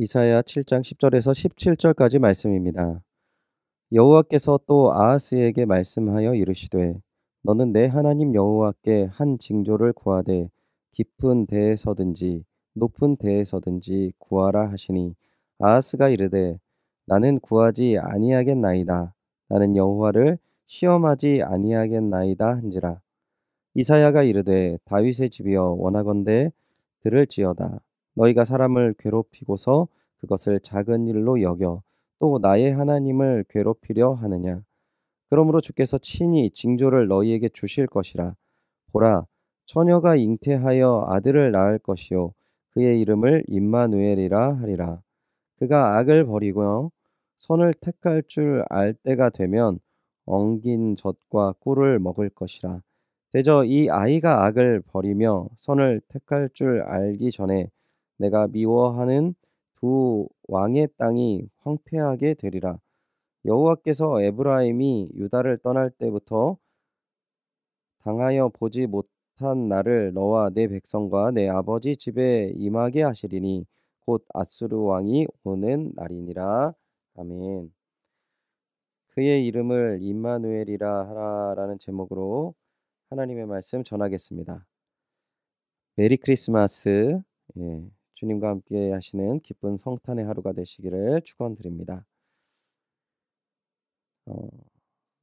이사야 7장 10절에서 17절까지 말씀입니다. 여호와께서 또 아하스에게 말씀하여 이르시되 너는 내 하나님 여호와께 한 징조를 구하되 깊은 데에서든지 높은 데에서든지 구하라 하시니 아하스가 이르되 나는 구하지 아니하겠나이다. 나는 여호와를 시험하지 아니하겠나이다 한지라. 이사야가 이르되 다윗의 집이여 원하건대 들을지어다. 너희가 사람을 괴롭히고서 그것을 작은 일로 여겨 또 나의 하나님을 괴롭히려 하느냐. 그러므로 주께서 친히 징조를 너희에게 주실 것이라. 보라, 처녀가 잉태하여 아들을 낳을 것이요 그의 이름을 임마누엘이라 하리라. 그가 악을 버리고 선을 택할 줄 알 때가 되면 엉긴 젖과 꿀을 먹을 것이라. 대저 이 아이가 악을 버리며 선을 택할 줄 알기 전에 내가 미워하는 두 왕의 땅이 황폐하게 되리라. 여호와께서 에브라임이 유다를 떠날 때부터 당하여 보지 못한 나를 너와 내 백성과 내 아버지 집에 임하게 하시리니 곧 아수르 왕이 오는 날이니라. 아멘. 그의 이름을 임마누엘이라 하라라는 제목으로 하나님의 말씀 전하겠습니다. 메리 크리스마스. 예, 주님과 함께 하시는 기쁜 성탄의 하루가 되시기를 축원드립니다. 어,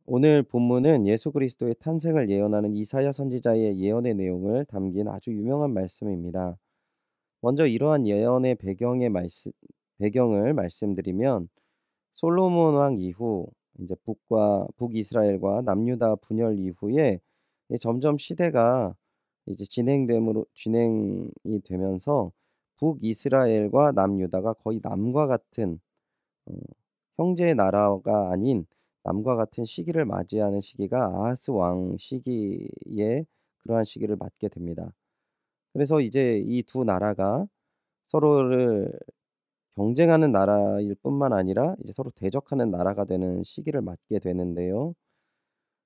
오늘 본문은 예수 그리스도의 탄생을 예언하는 이사야 선지자의 예언의 내용을 담긴 아주 유명한 말씀입니다. 먼저 이러한 예언의 배경을 말씀드리면 솔로몬 왕 이후 이제 북이스라엘과 남유다 분열 이후에 점점 시대가 이제 진행이 되면서 북이스라엘과 남유다가 거의 남과 같은 어, 형제 나라가 아닌 남과 같은 시기를 맞이하는 시기가 아하스 왕 시기에 그러한 시기를 맞게 됩니다. 그래서 이제 이 두 나라가 서로를 경쟁하는 나라일 뿐만 아니라 이제 서로 대적하는 나라가 되는 시기를 맞게 되는데요.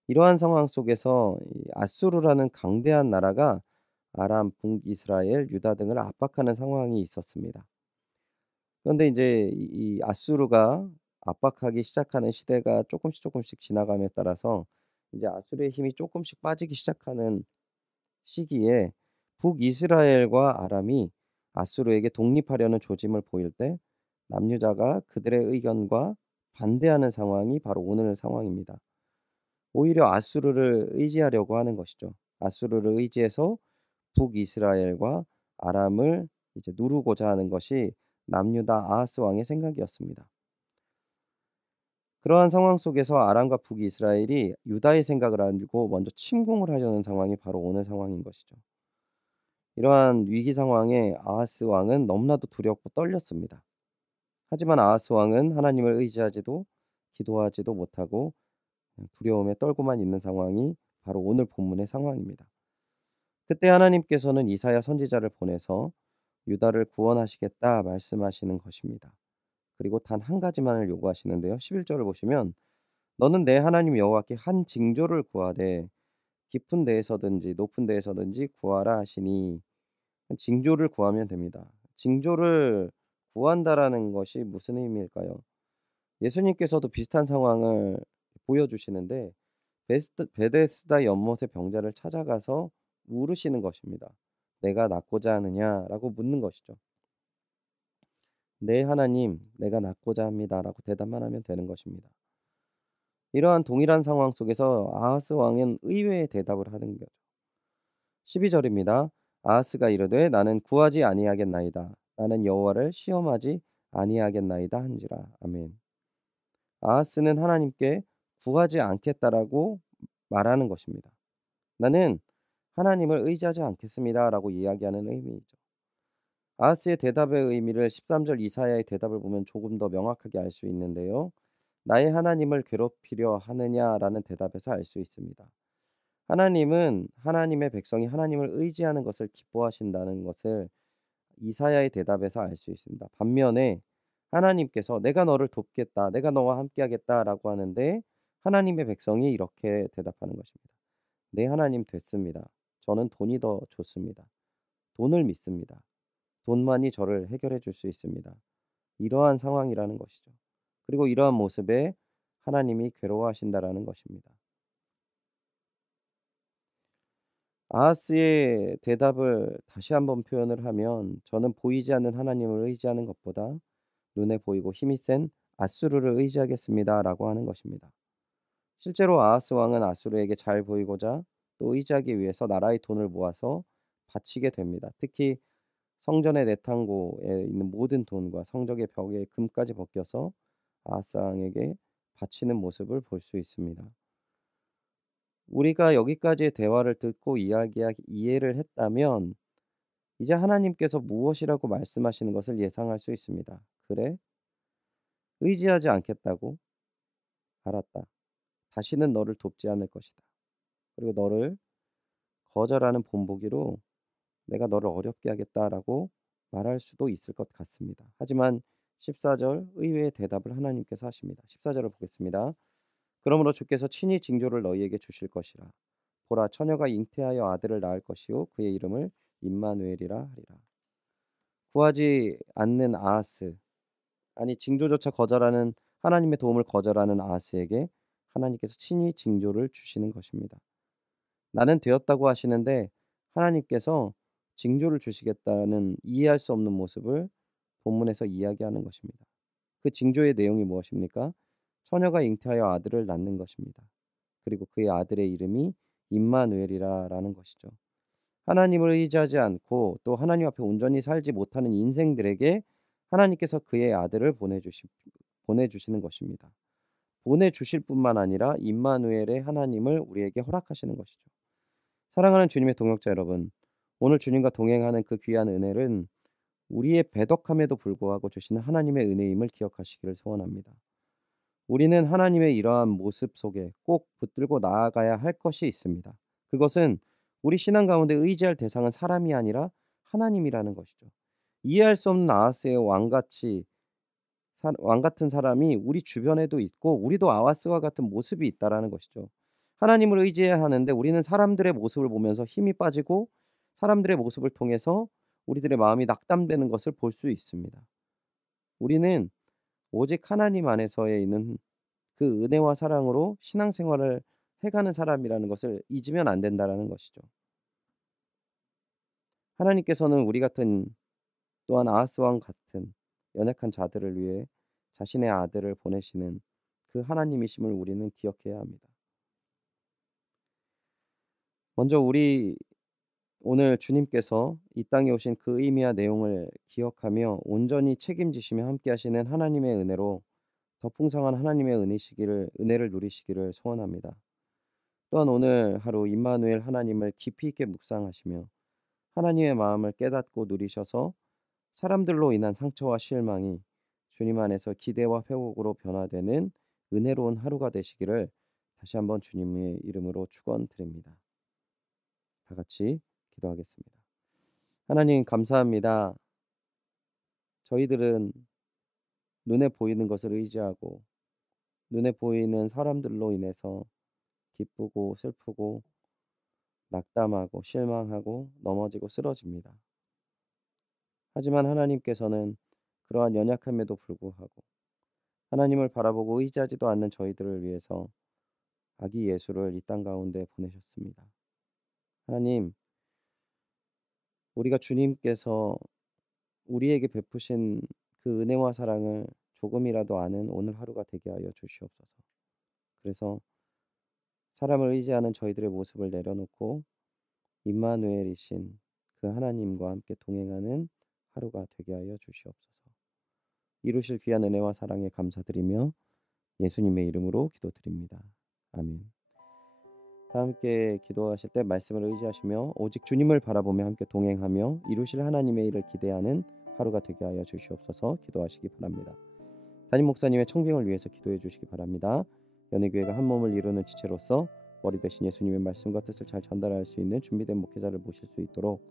이러한 상황 속에서 이 아수르라는 강대한 나라가 아람, 북이스라엘, 유다 등을 압박하는 상황이 있었습니다. 그런데 이제 이 아수르가 압박하기 시작하는 시대가 조금씩 지나감에 따라서 이제 아수르의 힘이 조금씩 빠지기 시작하는 시기에 북이스라엘과 아람이 아수르에게 독립하려는 조짐을 보일 때 남유다가 그들의 의견과 반대하는 상황이 바로 오늘 상황입니다. 오히려 아수르를 의지하려고 하는 것이죠. 아수르를 의지해서 북이스라엘과 아람을 이제 누르고자 하는 것이 남유다 아하스 왕의 생각이었습니다. 그러한 상황 속에서 아람과 북이스라엘이 유다의 생각을 알고 먼저 침공을 하려는 상황이 바로 오늘 상황인 것이죠. 이러한 위기 상황에 아하스 왕은 너무나도 두렵고 떨렸습니다. 하지만 아하스 왕은 하나님을 의지하지도 기도하지도 못하고 두려움에 떨고만 있는 상황이 바로 오늘 본문의 상황입니다. 그때 하나님께서는 이사야 선지자를 보내서 유다를 구원하시겠다 말씀하시는 것입니다. 그리고 단 한 가지만을 요구하시는데요. 11절을 보시면 너는 내 하나님 여호와께 한 징조를 구하되 깊은 데에서든지 높은 데에서든지 구하라 하시니 징조를 구하면 됩니다. 징조를 구한다라는 것이 무슨 의미일까요? 예수님께서도 비슷한 상황을 보여주시는데 베데스다 연못의 병자를 찾아가서 물으시는 것입니다. 내가 낫고자 하느냐라고 묻는 것이죠. 네 하나님, 내가 낫고자 합니다라고 대답만 하면 되는 것입니다. 이러한 동일한 상황 속에서 아하스 왕은 의외의 대답을 하는 거죠. 12절입니다. 아하스가 이르되 나는 구하지 아니하겠나이다. 나는 여호와를 시험하지 아니하겠나이다 한지라. 아멘. 아하스는 하나님께 구하지 않겠다라고 말하는 것입니다. 나는 하나님을 의지하지 않겠습니다라고 이야기하는 의미이죠. 아하스의 대답의 의미를 13절 이사야의 대답을 보면 조금 더 명확하게 알 수 있는데요. 나의 하나님을 괴롭히려 하느냐라는 대답에서 알 수 있습니다. 하나님은 하나님의 백성이 하나님을 의지하는 것을 기뻐하신다는 것을 이사야의 대답에서 알 수 있습니다. 반면에 하나님께서 내가 너를 돕겠다. 내가 너와 함께하겠다라고 하는데 하나님의 백성이 이렇게 대답하는 것입니다. 네, 하나님 됐습니다. 저는 돈이 더 좋습니다. 돈을 믿습니다. 돈만이 저를 해결해 줄 수 있습니다. 이러한 상황이라는 것이죠. 그리고 이러한 모습에 하나님이 괴로워하신다라는 것입니다. 아하스의 대답을 다시 한번 표현을 하면 저는 보이지 않는 하나님을 의지하는 것보다 눈에 보이고 힘이 센 아수르를 의지하겠습니다라고 하는 것입니다. 실제로 아하스 왕은 아수르에게 잘 보이고자 또 의지하기 위해서 나라의 돈을 모아서 바치게 됩니다. 특히 성전의 내탕고에 있는 모든 돈과 성적의 벽에 금까지 벗겨서 아하스 왕에게 바치는 모습을 볼 수 있습니다. 우리가 여기까지의 대화를 듣고 이해를 했다면 이제 하나님께서 무엇이라고 말씀하시는 것을 예상할 수 있습니다. 그래? 의지하지 않겠다고? 알았다. 다시는 너를 돕지 않을 것이다. 그리고 너를 거절하는 본보기로 내가 너를 어렵게 하겠다라고 말할 수도 있을 것 같습니다. 하지만 14절 의외의 대답을 하나님께서 하십니다. 14절을 보겠습니다. 그러므로 주께서 친히 징조를 너희에게 주실 것이라. 보라 처녀가 잉태하여 아들을 낳을 것이요 그의 이름을 임마누엘이라 하리라. 구하지 않는 아하스, 아니 징조조차 거절하는 하나님의 도움을 거절하는 아하스에게 하나님께서 친히 징조를 주시는 것입니다. 나는 되었다고 하시는데 하나님께서 징조를 주시겠다는 이해할 수 없는 모습을 본문에서 이야기하는 것입니다. 그 징조의 내용이 무엇입니까? 처녀가 잉태하여 아들을 낳는 것입니다. 그리고 그의 아들의 이름이 임마누엘이라라는 것이죠. 하나님을 의지하지 않고 또 하나님 앞에 온전히 살지 못하는 인생들에게 하나님께서 그의 아들을 보내주시는 것입니다. 보내주실 뿐만 아니라 임마누엘의 하나님을 우리에게 허락하시는 것이죠. 사랑하는 주님의 동역자 여러분, 오늘 주님과 동행하는 그 귀한 은혜는 우리의 배덕함에도 불구하고 주시는 하나님의 은혜임을 기억하시기를 소원합니다. 우리는 하나님의 이러한 모습 속에 꼭 붙들고 나아가야 할 것이 있습니다. 그것은 우리 신앙 가운데 의지할 대상은 사람이 아니라 하나님이라는 것이죠. 이해할 수 없는 아하스의 왕 같은 사람이 우리 주변에도 있고 우리도 아하스와 같은 모습이 있다라는 것이죠. 하나님을 의지해야 하는데 우리는 사람들의 모습을 보면서 힘이 빠지고 사람들의 모습을 통해서 우리들의 마음이 낙담되는 것을 볼 수 있습니다. 우리는 오직 하나님 안에서에 있는 그 은혜와 사랑으로 신앙생활을 해가는 사람이라는 것을 잊으면 안 된다라는 것이죠. 하나님께서는 우리 같은 또한 아하스 왕 같은 연약한 자들을 위해 자신의 아들을 보내시는 그 하나님이심을 우리는 기억해야 합니다. 먼저 우리 오늘 주님께서 이 땅에 오신 그 의미와 내용을 기억하며 온전히 책임지시며 함께 하시는 하나님의 은혜로 더 풍성한 하나님의 은혜를 누리시기를 소원합니다. 또한 오늘 하루 임마누엘 하나님을 깊이 있게 묵상하시며 하나님의 마음을 깨닫고 누리셔서 사람들로 인한 상처와 실망이 주님 안에서 기대와 회복으로 변화되는 은혜로운 하루가 되시기를 다시 한번 주님의 이름으로 축원드립니다. 다 같이 기도하겠습니다. 하나님 감사합니다. 저희들은 눈에 보이는 것을 의지하고 눈에 보이는 사람들로 인해서 기쁘고 슬프고 낙담하고 실망하고 넘어지고 쓰러집니다. 하지만 하나님께서는 그러한 연약함에도 불구하고 하나님을 바라보고 의지하지도 않는 저희들을 위해서 아기 예수를 이 땅 가운데 보내셨습니다. 하나님, 우리가 주님께서 우리에게 베푸신 그 은혜와 사랑을 조금이라도 아는 오늘 하루가 되게 하여 주시옵소서. 그래서 사람을 의지하는 저희들의 모습을 내려놓고 임마누엘이신 그 하나님과 함께 동행하는 하루가 되게 하여 주시옵소서. 이루실 귀한 은혜와 사랑에 감사드리며 예수님의 이름으로 기도드립니다. 아멘. 다 함께 기도하실 때 말씀을 의지하시며 오직 주님을 바라보며 함께 동행하며 이루실 하나님의 일을 기대하는 하루가 되게 하여 주시옵소서. 기도하시기 바랍니다. 담임 목사님의 청빙을 위해서 기도해 주시기 바랍니다. 연예교회가 한 몸을 이루는 지체로서 머리 대신 예수님의 말씀과 뜻을 잘 전달할 수 있는 준비된 목회자를 모실 수 있도록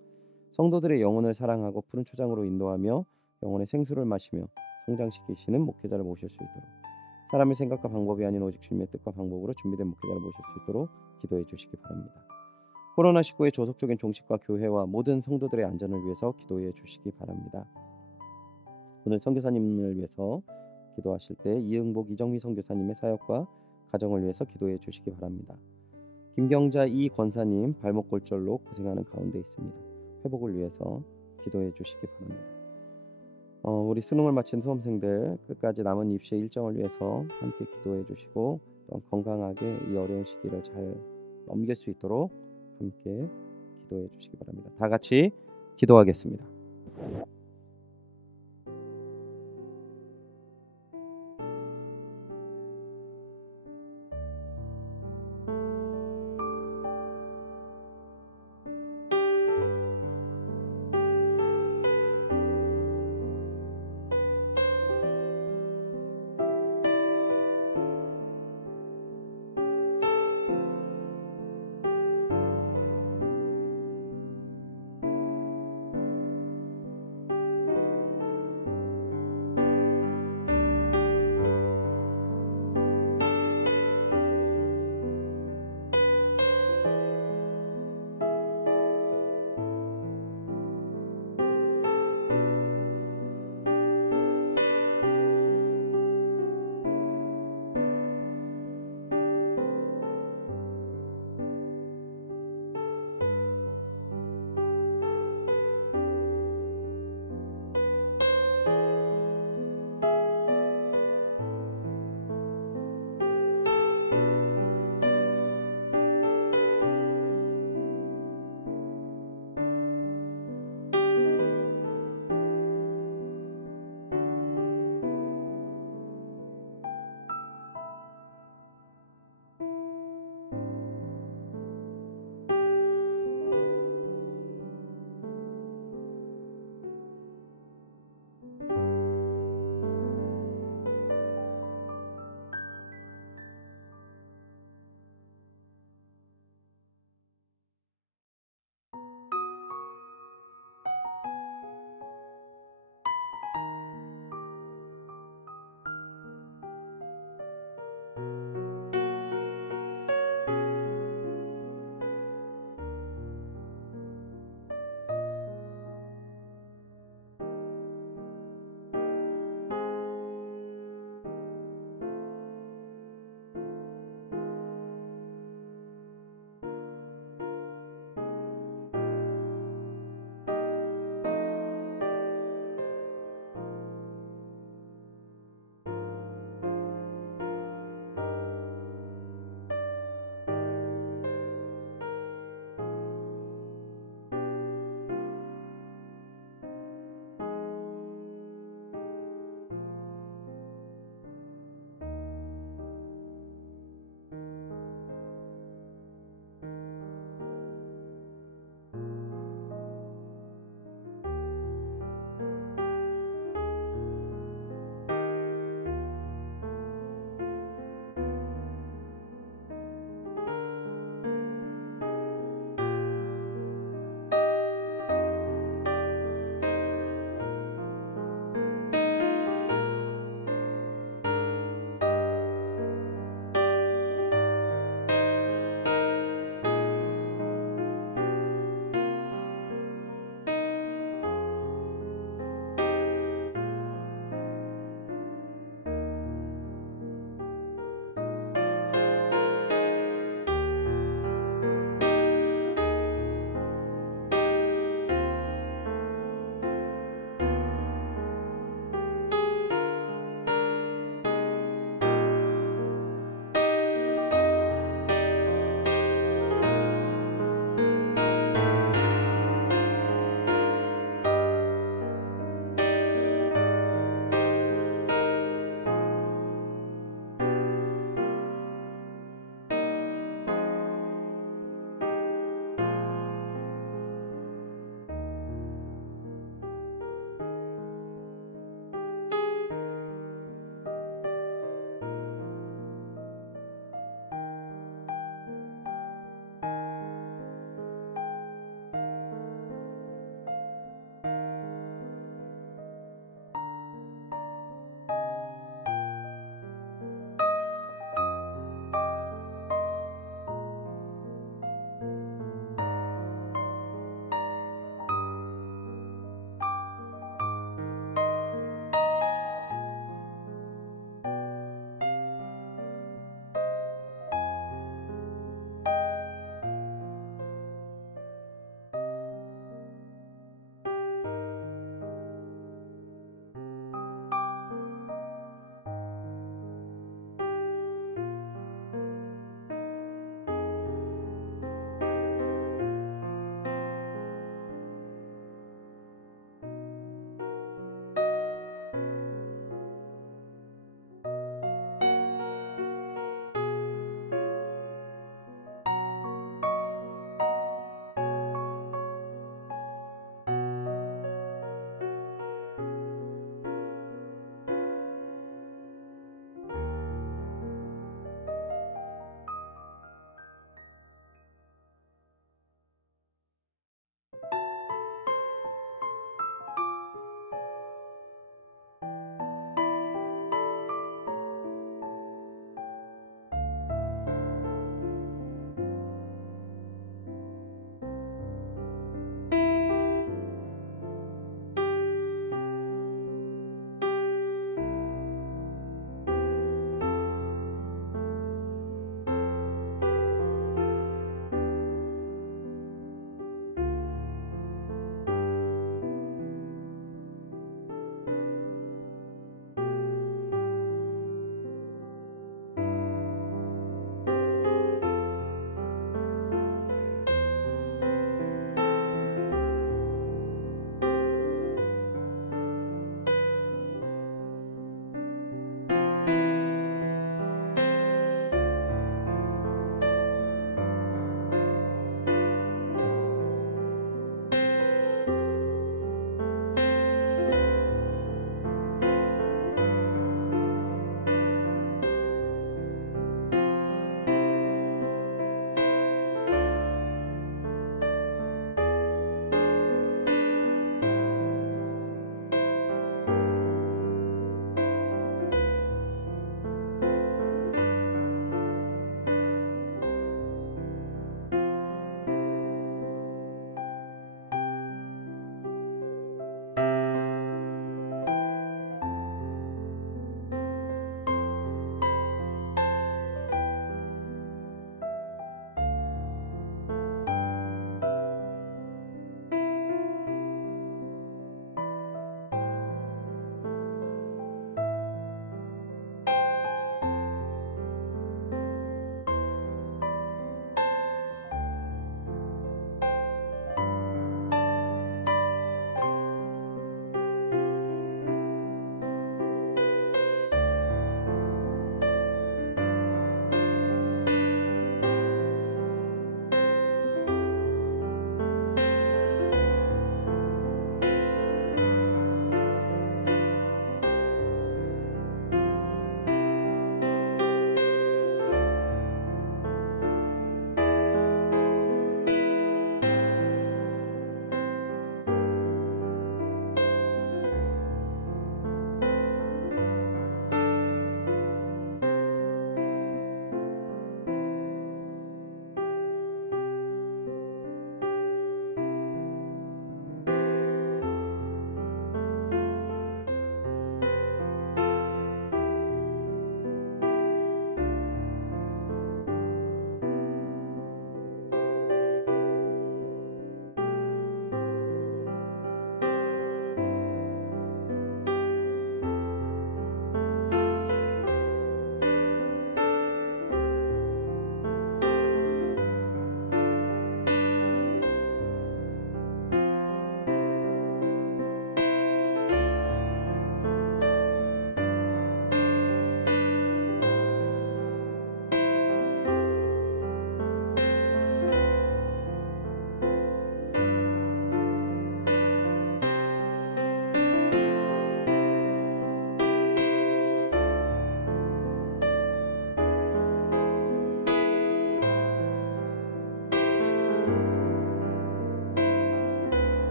성도들의 영혼을 사랑하고 푸른 초장으로 인도하며 영혼의 생수를 마시며 성장시키시는 목회자를 모실 수 있도록 사람의 생각과 방법이 아닌 오직 주님의 뜻과 방법으로 준비된 목회자를 모실 수 있도록 기도해 주시기 바랍니다. 코로나19의 조속적인 종식과 교회와 모든 성도들의 안전을 위해서 기도해 주시기 바랍니다. 오늘 선교사님을 위해서 기도하실 때 이응복 이정미 선교사님의 사역과 가정을 위해서 기도해 주시기 바랍니다. 김경자 이 권사님 발목 골절로 고생하는 가운데 있습니다. 회복을 위해서 기도해 주시기 바랍니다. 우리 수능을 마친 수험생들 끝까지 남은 입시 일정을 위해서 함께 기도해 주시고 또 건강하게 이 어려운 시기를 잘 넘길 수 있도록 함께 기도해 주시기 바랍니다. 다 같이 기도하겠습니다.